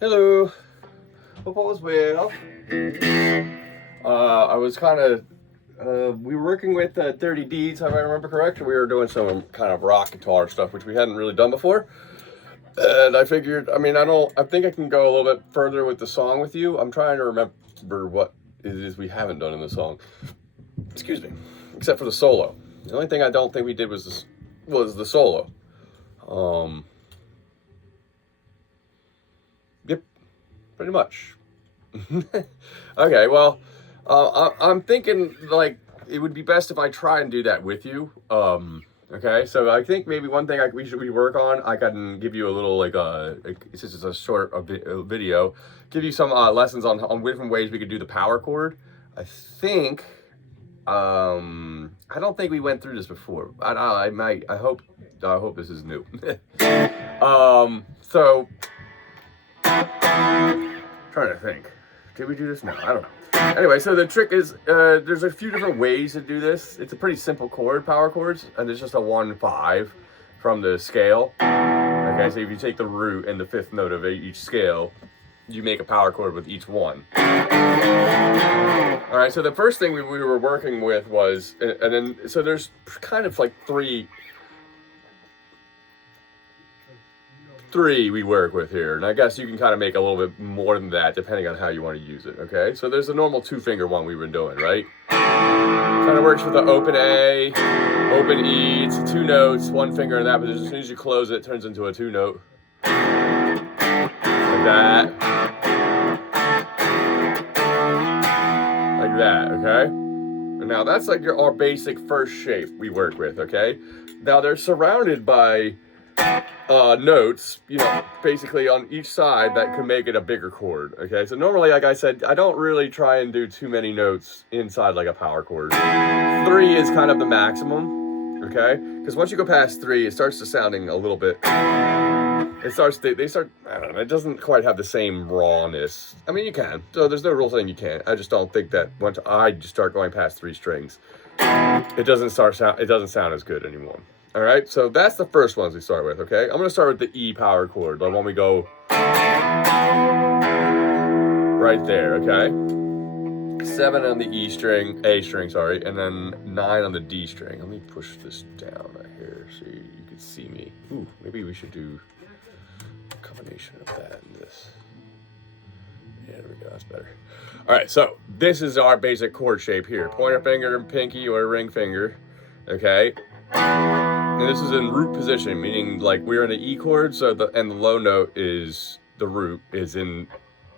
Hello. Hope all is well. I was we were working with 30 Ds, if I remember correct. We were doing some kind of rock guitar stuff, which we hadn't really done before. And I figured, I think I can go a little bit further with the song with you. I'm trying to remember what it is we haven't done in the song. Excuse me. Except for the solo. The only thing I don't think we did was the solo. Yep, pretty much. Okay, well, I'm thinking like it would be best if I try and do that with you. Okay, so I think maybe one thing we should work on. I can give you a little since it's a short video, give you some lessons on different ways we could do the power chord. I think. I don't think we went through this before. I hope this is new. So trying to think. Did we do this? No, I don't know. Anyway, so the trick is there's a few different ways to do this. It's a pretty simple chord, power chords, and it's just a 1-5 from the scale. Okay, so if you take the root and the 5th note of each scale, you make a power chord with each one. All right, so the first thing we were working with was, so there's kind of like three we work with here, and I guess you can kind of make a little bit more than that depending on how you want to use it. Okay, so there's a normal 2-finger one we've been doing, right? Kind of works with the open A, open E. It's 2 notes, 1 finger in that, but as soon as you close it, it turns into a 2-note. Like that. Like that, okay? And now that's like our basic first shape we work with, okay? Now they're surrounded by notes, basically on each side that can make it a bigger chord, okay? So normally, like I said, I don't really try and do too many notes inside like a power chord. 3 is kind of the maximum, okay? Because once you go past 3, it starts to sounding a little bit, I don't know, it doesn't quite have the same rawness. I mean, you can, so there's no real thing you can't. I just don't think that once I start going past 3 strings, it doesn't sound as good anymore. All right, so that's the first ones we start with, okay? I'm going to start with the E power chord, the one we go right there, okay? 7 on the A string, sorry, and then 9 on the D string. Let me push this down right here so you can see me. Ooh, maybe we should do a combination of that and this. Yeah, there we go, that's better. All right, so this is our basic chord shape here. Pointer finger and pinky or ring finger, okay? And this is in root position, meaning like we're in an E chord, so the low note is the root is in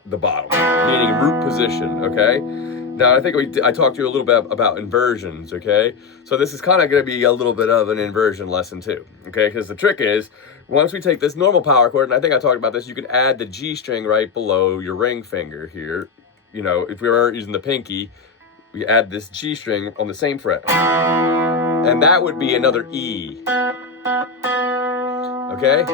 the bottom, meaning root position, okay? Now I think I talked to you a little bit about inversions, okay? So this is kind of going to be a little bit of an inversion lesson too, okay? Because the trick is, once we take this normal power chord, and I think I talked about this, you can add the G string right below your ring finger here. If we weren't using the pinky, we add this G string on the same fret. And that would be another E. Okay?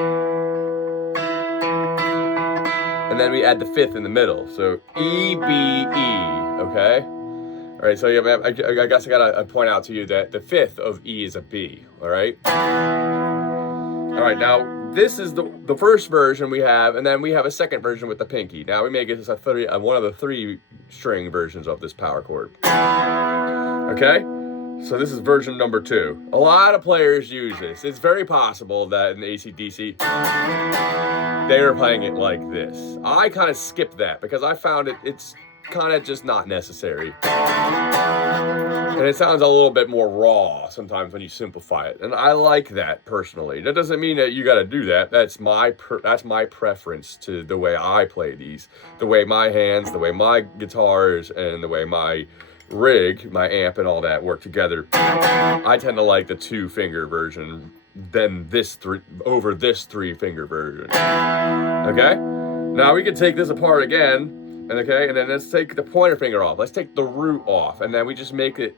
And then we add the 5th in the middle. So E, B, E. Okay? All right, so I guess I gotta point out to you that the 5th of E is a B. All right? All right, now this is the first version we have, and then we have a second version with the pinky. Now we make it as one of the 3 string versions of this power chord. Okay? So this is version number 2. A lot of players use this. It's very possible that in the AC/DC, they are playing it like this. I kind of skipped that because I found it's kind of just not necessary. And it sounds a little bit more raw sometimes when you simplify it. And I like that personally. That doesn't mean that you got to do that. That's my preference to the way I play these. The way my hands, the way my guitars, and the way my rig, my amp, and all that work together. I tend to like the 2-finger version than this 3-finger version. Okay? Now we can take this apart again, and then let's take the pointer finger off. Let's take the root off, and then we just make it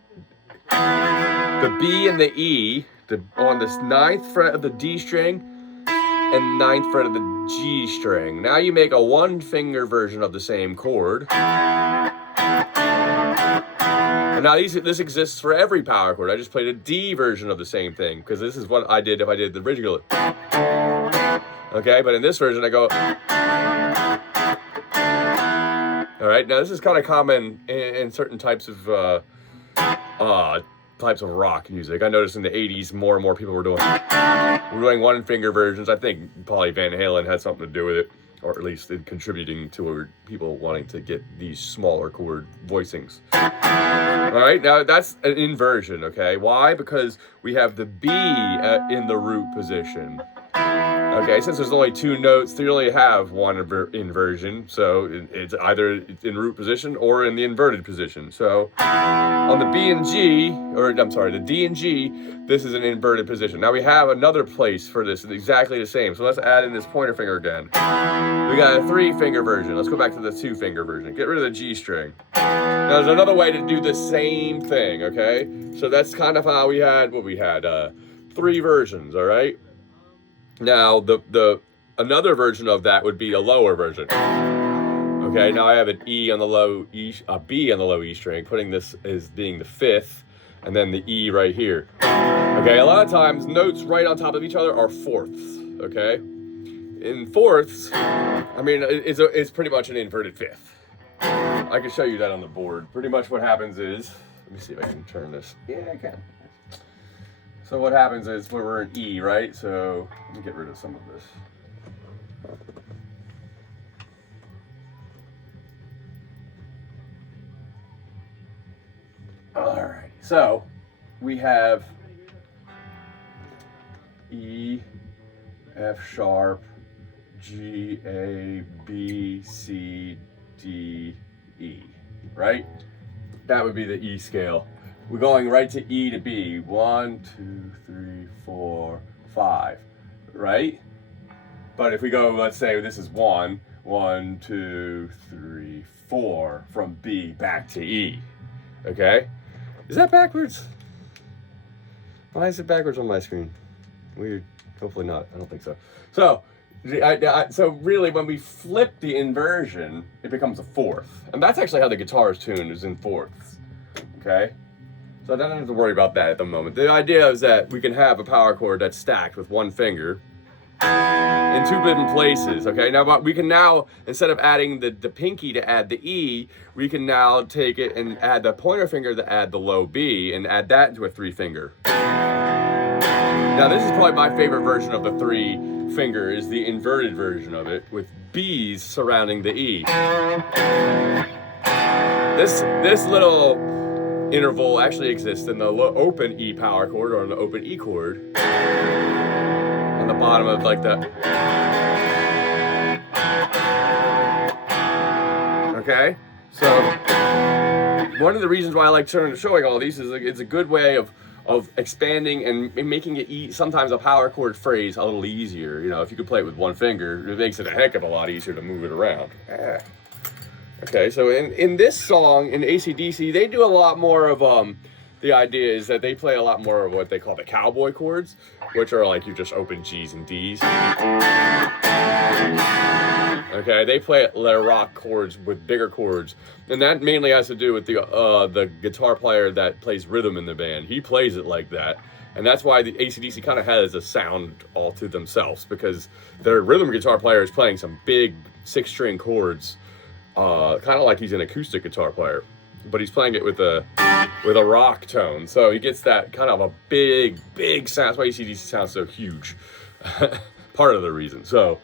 the B and the E on this 9th fret of the D string and 9th fret of the G string. Now you make a 1-finger version of the same chord. And now this exists for every power chord. I just played a D version of the same thing because this is what I did if I did the original. Okay, but in this version I go All right, now this is kind of common in certain types of rock music. I noticed in the 80s more and more people were doing one finger versions. I think probably Van Halen had something to do with it, or at least in contributing to people wanting to get these smaller chord voicings. All right, now that's an inversion, okay? Why? Because we have the B in the root position. Okay, since there's only 2 notes, they only have one inversion, so it's either in root position or in the inverted position. So on the B and G, or I'm sorry, the D and G, this is an inverted position. Now we have another place for this, exactly the same. So let's add in this pointer finger again. We got a 3-finger version. Let's go back to the 2-finger version. Get rid of the G string. Now there's another way to do the same thing, okay? So that's kind of how we had 3 versions, all right? Now, another version of that would be a lower version. Okay, now I have an E on the low E, a B on the low E string, putting this as being the 5th, and then the E right here. Okay, a lot of times notes right on top of each other are 4ths. Okay, in 4ths, I mean it's pretty much an inverted 5th. I can show you that on the board. Pretty much what happens is, let me see if I can turn this. Yeah, I can. So what happens is we're in E, right? So let me get rid of some of this. All right. So we have E, F sharp, G, A, B, C, D, E, right? That would be the E scale. We're going right to E to B. 1, 2, 3, 4, 5, right? But if we go, let's say this is 1, 1, 2, 3, 4, from B back to E, okay? Is that backwards? Why is it backwards on my screen? Weird. Hopefully not. I don't think so. So really, when we flip the inversion, it becomes a 4th. And that's actually how the guitar is tuned, is in 4ths, okay? So I don't have to worry about that at the moment. The idea is that we can have a power chord that's stacked with 1 finger in 2 different places, okay? Now, we can now, instead of adding the pinky to add the E, we can now take it and add the pointer finger to add the low B and add that into a 3-finger. Now, this is probably my favorite version of the 3-finger, is the inverted version of it, with B's surrounding the E. This little interval actually exists in the open E power chord, or on the open E chord, on the bottom of like the, okay? So one of the reasons why I like showing all these is it's a good way of expanding and making it sometimes a power chord phrase a little easier. You know, if you could play it with 1 finger, it makes it a heck of a lot easier to move it around. Okay, so in this song, in AC/DC, they do a lot more of, the idea is that they play a lot more of what they call the cowboy chords, which are like you just open G's and D's. Okay, they play their rock chords with bigger chords, and that mainly has to do with the guitar player that plays rhythm in the band. He plays it like that, and that's why the AC/DC kind of has a sound all to themselves, because their rhythm guitar player is playing some big 6-string chords. Kind of like he's an acoustic guitar player, but he's playing it with a rock tone, so he gets that kind of a big sound. That's why AC/DC sounds so huge. Part of the reason. So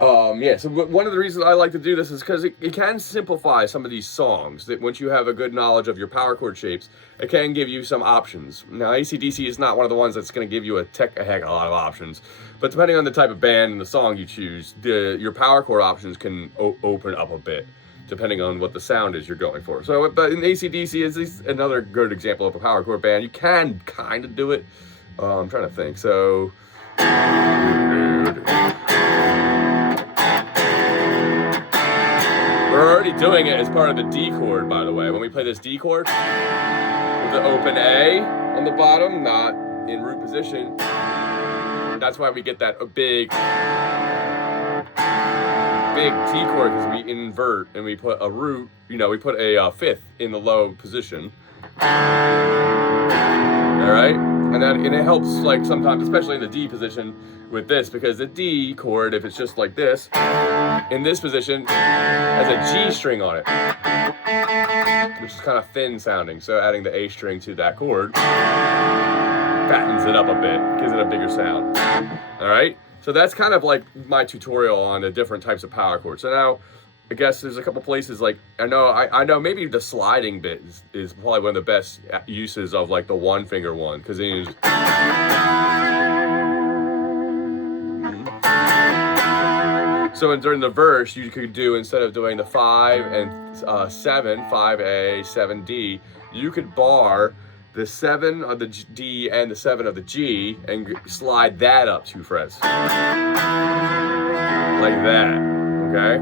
yeah, so one of the reasons I like to do this is because it can simplify some of these songs. That once you have a good knowledge of your power chord shapes, it can give you some options. Now, AC/DC is not one of the ones that's going to give you a heck of a lot of options, but depending on the type of band and the song you choose, your power chord options can open up a bit, depending on what the sound is you're going for. So, but in AC/DC is another good example of a power chord band. You can kind of do it. I'm trying to think. So. We're already doing it as part of the D chord, by the way. When we play this D chord, with the open A on the bottom, not in root position, that's why we get that big T chord, because we invert and we put a root, we put a 5th in the low position. All right? And it helps, like, sometimes, especially in the D position with this, because the D chord, if it's just like this, in this position has a G string on it, which is kind of thin sounding. So adding the A string to that chord fattens it up a bit, gives it a bigger sound. All right, so that's kind of like my tutorial on the different types of power chords. So now, I guess there's a couple places like I know maybe the sliding bit is probably one of the best uses of like the one finger one, because then you just, so during the verse you could do, instead of doing the 5 and 7, 5A, 7D, you could bar the 7 of the D and the 7 of the G and slide that up 2 frets like that. Okay.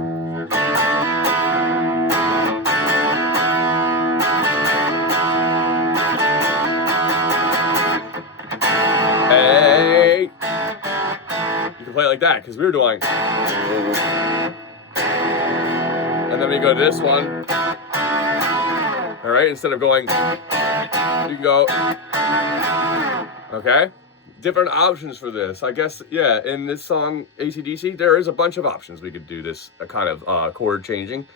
Hey, you can play it like that, because we were doing, and then we go to this one. All right, instead of going, you can go, okay? Different options for this. I guess, yeah, in this song, AC/DC, there is a bunch of options we could do this kind of chord changing.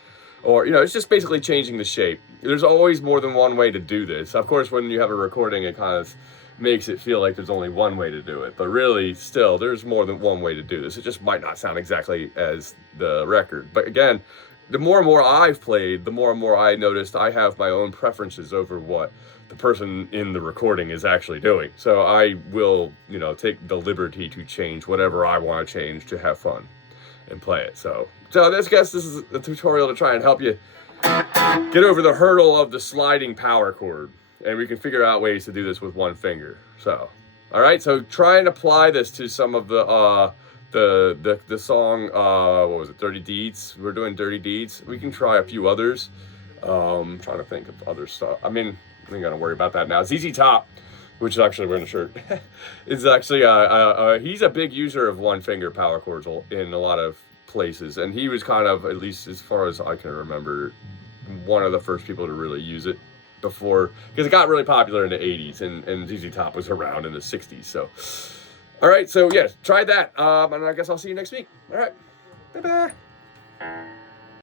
Or, you know, it's just basically changing the shape. There's always more than one way to do this. Of course, when you have a recording, it kind of makes it feel like there's only one way to do it. But really, still, there's more than one way to do this. It just might not sound exactly as the record. But again, the more and more I've played, the more and more I noticed I have my own preferences over what the person in the recording is actually doing. So I will, you know, take the liberty to change whatever I want to change to have fun and play it. So I guess this is a tutorial to try and help you get over the hurdle of the sliding power chord. And we can figure out ways to do this with one finger. So, all right, so try and apply this to some of the song, what was it, Dirty Deeds? We're doing Dirty Deeds. We can try a few others. I'm trying to think of other stuff. I mean, I ain't gonna worry about that now. ZZ Top, which is actually wearing a shirt, is actually, he's a big user of one finger power chords in a lot of places. And he was kind of, at least as far as I can remember, one of the first people to really use it before, because it got really popular in the 80s, and ZZ Top was around in the 60s. So, all right, so yes, try that, and I guess I'll see you next week. All right, bye-bye.